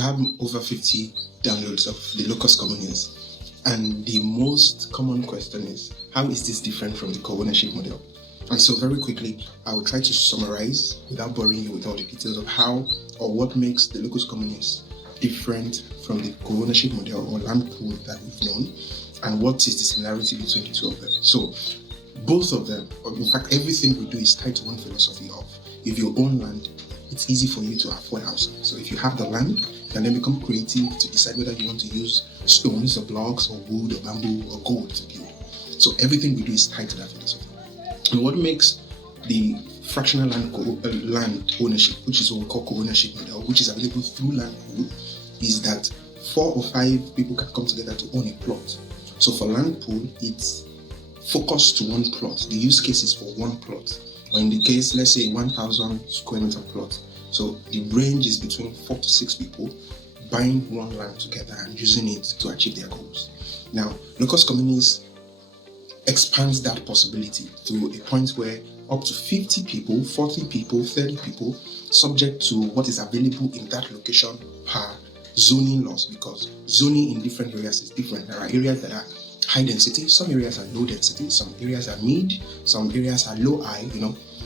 had over 50 downloads of the Locus Communis. And the most common question is, how is this different from the co-ownership model? And so very quickly, I will try to summarize without boring you with all the details of how or what makes the Locus Communis different from the co-ownership model or land pool that we've known, and what is the similarity between the two of them. So both of them, or in fact everything we do, is tied to one philosophy of, if you own land, it's easy for you to afford housing. So if you have the land, you can then become creative to decide whether you want to use stones or blocks or wood or bamboo or gold to build. So everything we do is tied to that philosophy. And what makes the fractional land ownership, which is what we call co-ownership model, which is available through land pool, is that 4 or 5 people can come together to own a plot. So for land pool, it's focused to one plot. The use case is for one plot. Or in the case, let's say 1,000 square meter plot. So the range is between 4 to 6 people buying one land together and using it to achieve their goals. Now, Locus Communis expands that possibility to a point where up to 50 people, 40 people, 30 people, subject to what is available in that location per zoning laws, because zoning in different areas is different. There are areas that are high density, some areas are low density, some areas are mid, some areas are low high,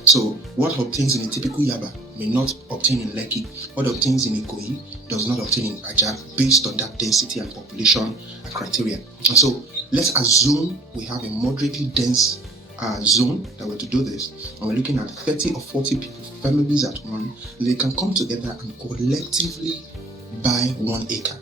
So what obtains in a typical Yaba may not obtain in Lekki. What obtains in Ikoyi does not obtain in Ajah, based on that density and population criteria. And so let's assume we have a moderately dense zone that we're to do this, and we're looking at 30 or 40 people, families at one. They can come together and collectively buy 1 acre.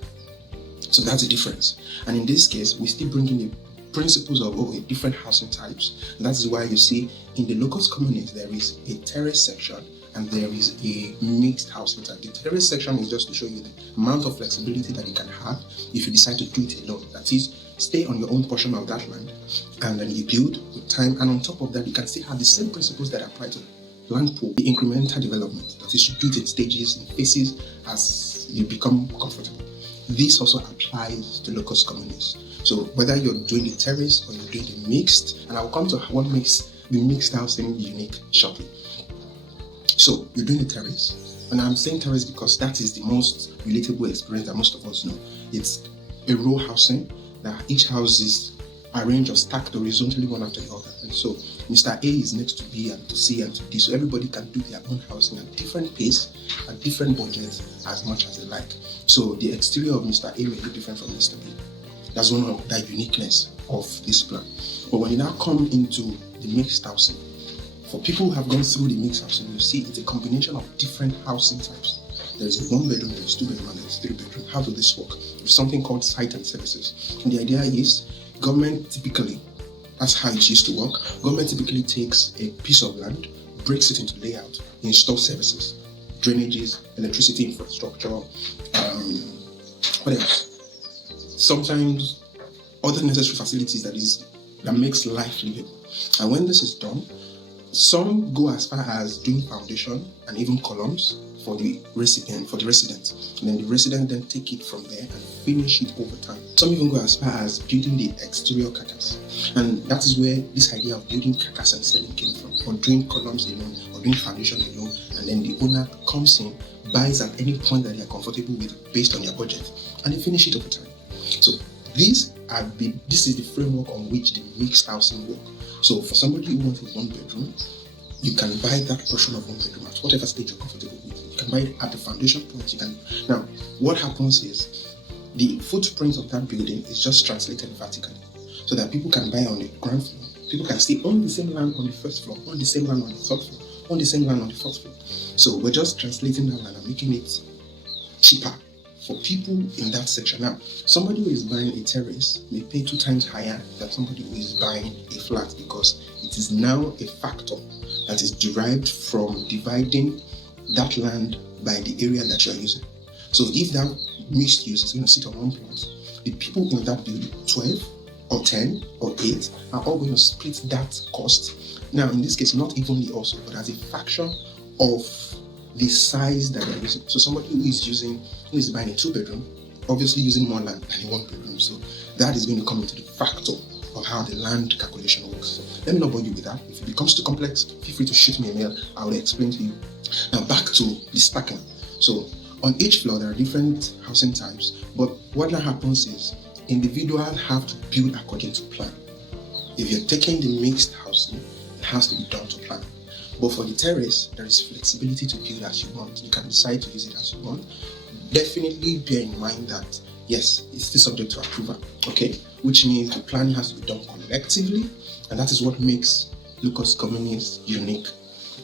So that's the difference. And in this case, we still bring in the principles of different housing types. And that is why you see in the Locus Communis there is a terrace section and there is a mixed housing type. The terrace section is just to show you the amount of flexibility that you can have if you decide to do it alone. That is, stay on your own portion of that land and then you build with time. And on top of that, you can still have the same principles that apply to land pool, the incremental development. That is, you do it in stages, in phases as you become comfortable. This also applies to Locus Communis. So whether you're doing the terrace or you're doing the mixed, and I'll come to what makes the mixed housing unique shortly. So you're doing the terrace, and I'm saying terrace because that is the most relatable experience that most of us know. It's a row housing that each house is arranged or stacked horizontally one after the other. And so Mr. A is next to B and to C and to D, so everybody can do their own housing at different pace, at different budgets, as much as they like. So the exterior of Mr. A may be different from Mr. B. That's one of the uniqueness of this plan. But when you now come into the mixed housing, for people who have gone through the mixed housing, you see it's a combination of different housing types. There's a 1 bedroom, there's 2 bedroom, and there's 3 bedroom. How does this work? There's something called site and services. And the idea is, government typically, that's how it used to work. Government typically takes a piece of land, breaks it into layout, installs services, drainages, electricity infrastructure, what else? Sometimes other necessary facilities that makes life livable. And when this is done, some go as far as doing foundation and even columns for the resident, and then the resident then take it from there and finish it over time. Some even go as far as building the exterior carcass, and that is where this idea of building carcass and selling came from, or doing columns alone, or doing foundation alone, and then the owner comes in, buys at any point that they are comfortable with based on their budget, and they finish it over time. So this is the framework on which the mixed housing work. So for somebody who wants a 1 bedroom, you can buy that portion of 1 bedroom at whatever stage you're comfortable with. You can buy it at the foundation point. Now, what happens is the footprint of that building is just translated vertically, so that people can buy on the ground floor. People can still own the same land on the first floor, own the same land on the third floor, own the same land on the fourth floor. So we're just translating that land and making it cheaper for people in that section. Now, somebody who is buying a terrace may pay 2 times higher than somebody who is buying a flat, because it is now a factor that is derived from dividing that land by the area that you're using. So if that mixed use is going to sit on one plot, the people in that building, 12 or 10 or 8, are all going to split that cost. Now, in this case, not evenly also, but as a fraction of the size that they're using. So somebody who is buying a 2 bedroom, obviously using more land than a 1 bedroom. So that is going to come into the factor of how the land calculation works. So let me not bore you with that. If it becomes too complex, feel free to shoot me a mail. I will explain to you. Now back to the stacking. So On each floor, there are different housing types, but what now happens is individuals have to build according to plan. If you're taking the mixed housing, it has to be done to plan. But for the terrace, there is flexibility to build as you want. You can decide to use it as you want. Definitely bear in mind that, yes, it's still subject to approval, okay? Which means the planning has to be done collectively, and that is what makes Locus Communis unique.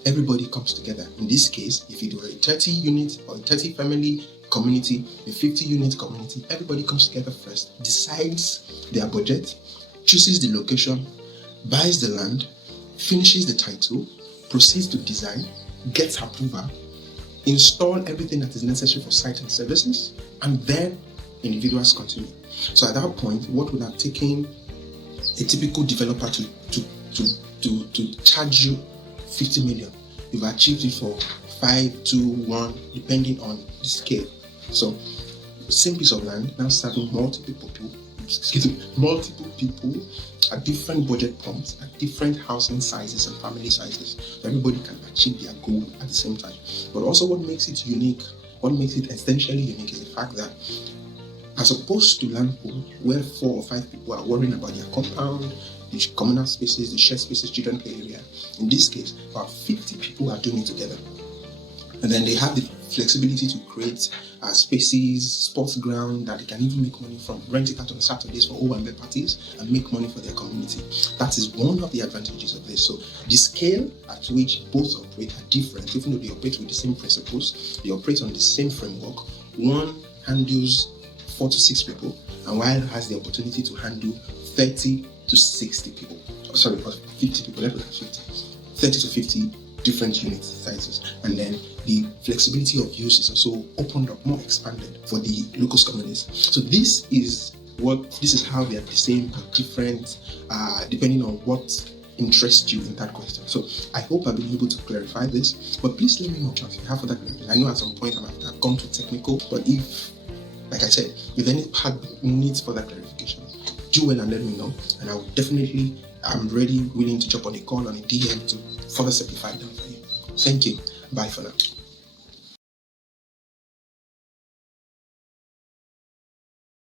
Everybody comes together. In this case, if you do a 30 unit or a 30 family community, a 50 unit community, everybody comes together first, decides their budget, chooses the location, buys the land, finishes the title, proceeds to design, gets approval, install everything that is necessary for site and services, and then individuals continue. So at that point, what would have taken a typical developer to charge you 50 million, you've achieved it for 5, 2, 1, depending on the scale. So, same piece of land now serving multiple people at different budget points, at different housing sizes and family sizes. So everybody can achieve their goal at the same time. But also, what makes it unique, what makes it essentially unique, is the fact that, as opposed to land pool, where 4 or 5 people are worrying about their compound, the communal spaces, the shared spaces, children play area. In this case, about 50 people are doing it together. And then they have the flexibility to create spaces, sports ground that they can even make money from, rent it out on Saturdays for Owambe parties and make money for their community. That is one of the advantages of this. So the scale at which both operate are different, even though they operate with the same principles, they operate on the same framework. One handles 4 to 6 people, and while has the opportunity to handle 30 to 60 people. 50 people, let me have 50. 30 to 50 different unit sizes. And then the flexibility of use is also opened up, more expanded for the Locus Communis. So this is how they are the same but different, depending on what interests you in that question. So I hope I've been able to clarify this, but please let me know if you have other questions. I know at some point I've gone too technical, but if, like I said, if any part needs further clarification, do well and let me know, and I'm ready, willing to jump on a call, on a DM to further simplify them for you. Thank you. Bye for now.